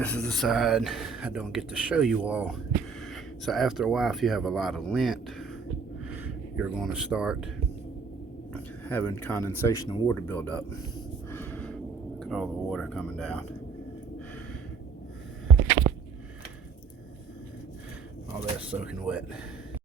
This is the side I don't get to show you all. So after a while, if you have a lot of lint, you're going to start having condensation and water build up. Look at all the water coming down. All that's soaking wet.